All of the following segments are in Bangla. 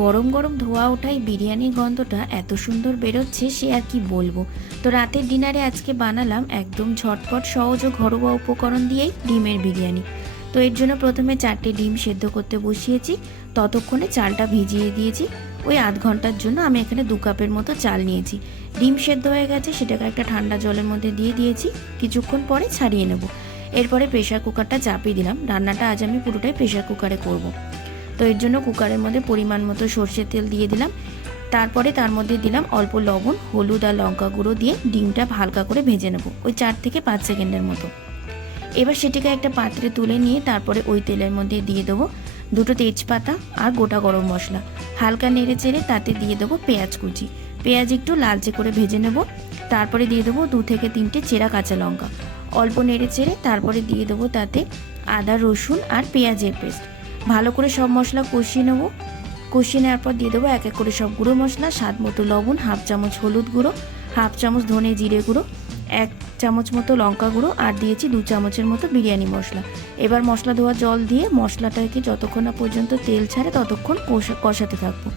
গরম গরম ধোয়া ওঠাই বিরিয়ানির গন্ধটা এত সুন্দর বেরোচ্ছে সে আর কি বলবো। তো রাতের ডিনারে আজকে বানালাম একদম ঝটপট সহজ ও ঘরোয়া উপকরণ দিয়েই ডিমের বিরিয়ানি। তো এর জন্য প্রথমে 4টে ডিম সেদ্ধ করতে বসিয়েছি, ততক্ষণে চালটা ভিজিয়ে দিয়েছি। ওই আধ ঘন্টার জন্য আমি এখানে 2 কাপের মতো চাল নিয়েছি। ডিম সেদ্ধ হয়ে গেছে, সেটাকে একটা ঠান্ডা জলের মধ্যে দিয়ে দিয়েছি, কিছুক্ষণ পরে ছাড়িয়ে নেব। এরপরে প্রেশার কুকারটা চাপিয়ে দিলাম। রান্নাটা আজ আমি পুরোটাই প্রেশার কুকারে করব। তো এর জন্য কুকারের মধ্যে পরিমাণ মতো সর্ষের তেল দিয়ে দিলাম। তারপরে তার মধ্যে দিলাম অল্প লবণ, হলুদ আর লঙ্কা গুঁড়ো দিয়ে ডিমটা হালকা করে ভেজে নেব, ওই 4 থেকে 5 সেকেন্ডের মতো। এবার সেটিকে একটা পাত্রে তুলে নিয়ে তারপরে ওই তেলের মধ্যে দিয়ে দেবো 2টো তেজপাতা আর গোটা গরম মশলা। হালকা নেড়ে চেড়ে তাতে দিয়ে দেবো পেঁয়াজ কুচি। পেঁয়াজ একটু লালচে করে ভেজে নেব। তারপরে দিয়ে দেবো 2 থেকে 3টে চেরা কাঁচা লঙ্কা। অল্প নেড়ে চেড়ে তারপরে দিয়ে দেবো তাতে আদা, রসুন আর পেঁয়াজের পেস্ট। ভালো করে সব মশলা কষিয়ে নেব। কষিয়ে নেওয়ার পর দিয়ে দেবো এক এক করে সব গুঁড়ো মশলা, স্বাদ মতো লবণ, হাফ চামচ হলুদ গুঁড়ো, হাফ চামচ ধনে জিরে গুঁড়ো, 1 চামচ মতো লঙ্কা গুঁড়ো আর দিয়েছি 2 চামচের মতো বিরিয়ানি মশলা। এবার মশলা ধোয়া জল দিয়ে মশলাটাকে যতক্ষণ না পর্যন্ত তেল ছাড়ে ততক্ষণ কষাতে থাকবো।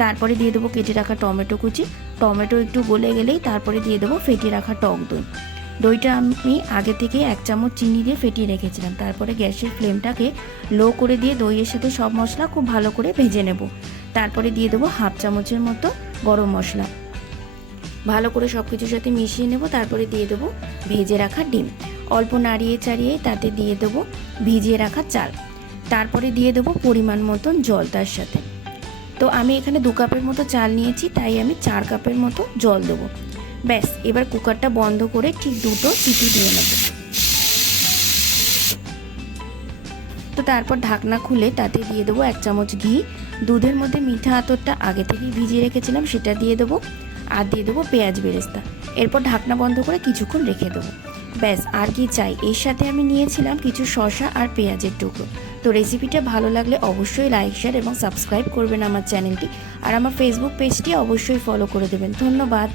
তারপরে দিয়ে দেবো কেটে রাখা টমেটো কুচি। টমেটো একটু গলে গেলেই তারপরে দিয়ে দেবো ফেটিয়ে রাখা টক দই। দইটা আমি আগে থেকে 1 চামচ চিনি দিয়ে ফেটিয়ে রেখেছিলাম। তারপরে গ্যাসের ফ্লেমটাকে লো করে দিয়ে দইয়ের সাথে সব মশলা খুব ভালো করে ভেজে নেব। তারপরে দিয়ে দেবো হাফ চামচের মতো গরম মশলা। ভালো করে সব কিছুর সাথে মিশিয়ে নেব। তারপরে দিয়ে দেবো ভেজে রাখা ডিম। অল্প নাড়িয়ে চাড়িয়ে তাতে দিয়ে দেবো ভিজিয়ে রাখা চাল। তারপরে দিয়ে দেবো পরিমাণ মতন জল তার সাথে। তো আমি এখানে 2 কাপের মতো চাল নিয়েছি, তাই আমি 4 কাপের মতো জল দেবো। ব্যাস, এবার কুকারটা বন্ধ করে ঠিক 2টো সিটি দিয়ে নেব। তো তারপর ঢাকনা খুলে তাতে দিয়ে দেবো 1 চামচ ঘি। দুধের মধ্যে মিঠা আতরটা আগে থেকেই ভিজিয়ে রেখেছিলাম, সেটা দিয়ে দেবো। আর দিয়ে দেবো পেঁয়াজ বেরেস্তা। এরপর ঢাকনা বন্ধ করে কিছুক্ষণ রেখে দেবো। ব্যাস, আর কি চাই। এর সাথে আমি নিয়েছিলাম কিছু শসা আর পেঁয়াজের টুকরো। তো রেসিপিটা ভালো লাগলে অবশ্যই লাইক, শেয়ার এবং সাবস্ক্রাইব করবেন আমার চ্যানেলটি। আর আমার ফেসবুক পেজটি অবশ্যই ফলো করে দেবেন। ধন্যবাদ।